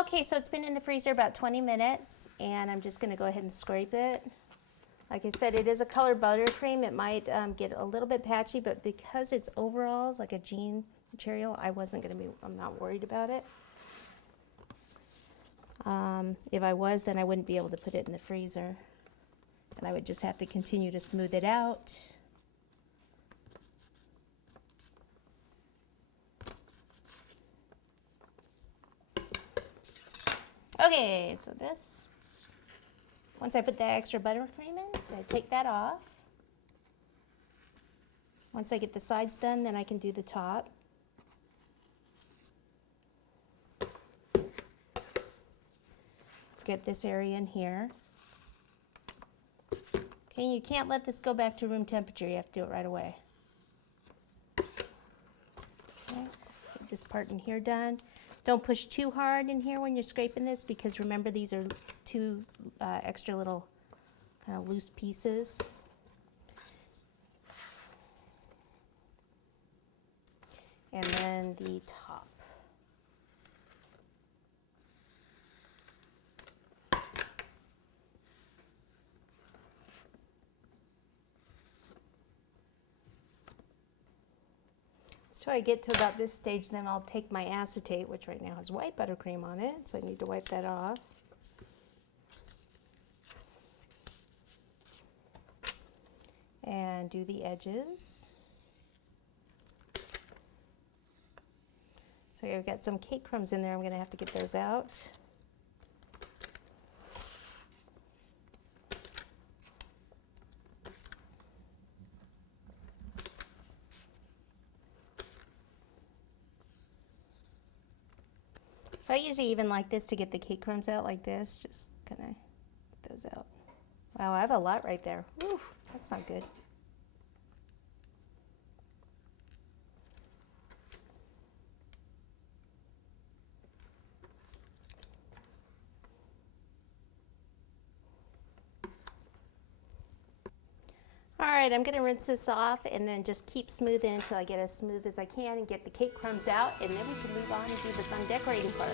Okay, so it's been in the freezer about 20 minutes, and I'm just going to go ahead and scrape it. Like I said, it is a colored buttercream. It might get a little bit patchy, but because it's overalls, like a jean material, I'm not worried about it. If I was, then I wouldn't be able to put it in the freezer. And I would just have to continue to smooth it out. Okay, so once I put that extra buttercream in, so I take that off. Once I get the sides done, then I can do the top. Get this area in here. Okay, you can't let this go back to room temperature. You have to do it right away. Okay, get this part in here done. Don't push too hard in here when you're scraping this, because remember, these are two extra little kind of loose pieces. And then the top. So I get to about this stage, then I'll take my acetate, which right now has white buttercream on it, so I need to wipe that off. And do the edges. So I've got some cake crumbs in there. I'm going to have to get those out. So I usually even like this to get the cake crumbs out like this, just kind of get those out. Wow, I have a lot right there. Whew, that's not good. All right, I'm gonna rinse this off and then just keep smoothing until I get as smooth as I can and get the cake crumbs out, and then we can move on and do the fun decorating part.